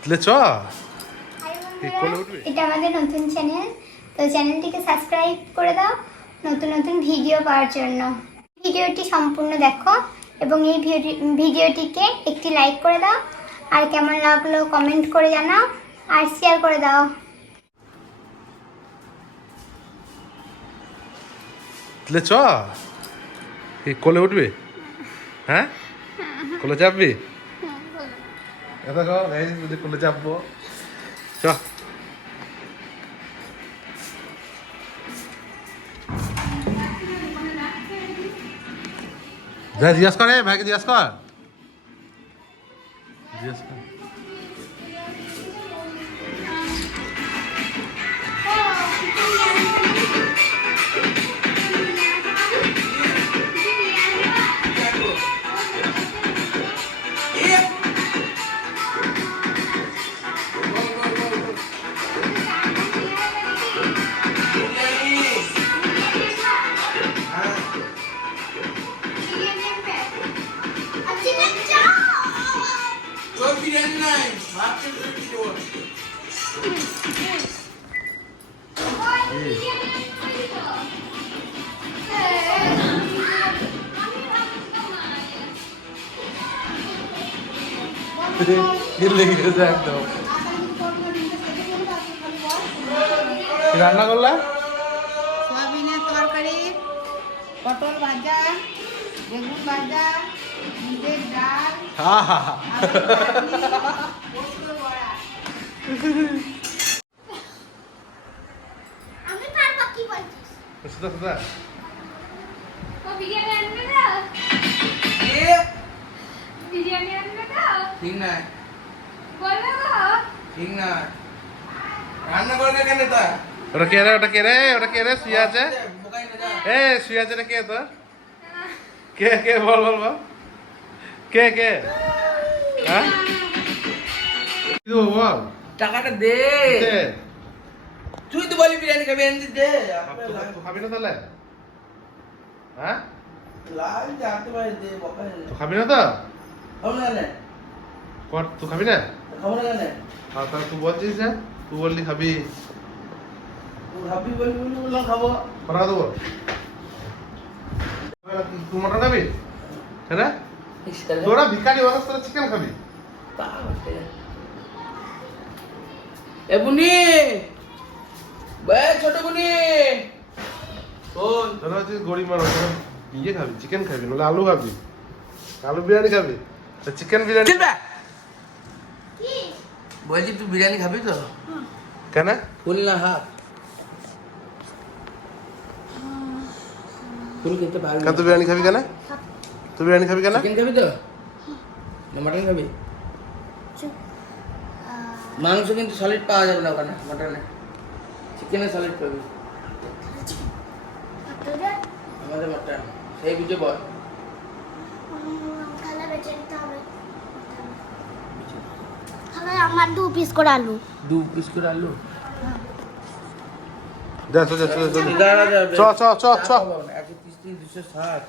তাহলে চ? এটা আমাদের নতুন চ্যানেল তো চ্যানেলটিকে সাবস্ক্রাইব করে দাও নতুন নতুন ভিডিও পাওয়ার জন্য। ভিডিওটি সম্পূর্ণ দেখো এবং এই ভিডিওটিকে একটি লাইক করে দাও আর কেমন লাগল কমেন্ট করে জানাও আর শেয়ার করে দাও। তাহলে চ। কোলে উঠবে? হ্যাঁ? কোলে চাপবি যা জিজ্ঞাস করে ভাইকে জিজ্ঞাসা কর জিজ্ঞাসা কর লেগে একদম রান্না করলা সয়াবিনের তরকারি পটল ভাজা বেগুন ভাজা সুদা সুদা বিরিয়ানি আনবে না ঠিক না বলো ঠিক না রান্না করবে কেন তা ওটা কে রে? ওটা কে রে? ওটা কে রে? শুয়ে আছে? এ শুয়ে আছে কে তোর? কে কে? বল বল বল। কে কে? হ্যাঁ? বল? টাকাটা দে। তুই তো বলি বিরিয়ানি খাবি এনে দে খাবি না তাহলে? হ্যাঁ? খাবি না তো? না কর তুই খাবি না? খাব না কেন? আর তাহলে তুই বলছিস যে তুই বললি খাবি। তুই খাবি বলি বলি বললাম খাব। করা দেবো। তুই মটন খাবি? হ্যাঁ? তোরা ভিকারি মানুষ তোরা চিকেন খাবি? এ বুনি! বে ছোট বুনি! শোন। তোরা হচ্ছে গরিব মানুষ ইয়ে খাবি চিকেন খাবি নাহলে আলু খাবি আলু বিরিয়ানি খাবি চিকেন বিরিয়ানি বলছি তুই বিরিয়ানি খাবি তো? কেন? ফুল না হাত ফুল খেতে পারবি কেন বিরিয়ানি খাবি কেন? তুই বিরিয়ানি খাবি কেন? চিকেন খাবি তো? না মাটন খাবি? মাংস কিন্তু সলিড পাওয়া যাবে না ওখানে মাটনে চিকেনে সলিড পাবি। আমাদের মাটন সেই বুঝে বল। আমার দু পিস করে আলু। দু পিস করে আলু? চল দাঁড়া, দাঁড়া, চ, চ, চ, চ। এক পিস তিন দুশো ষাট?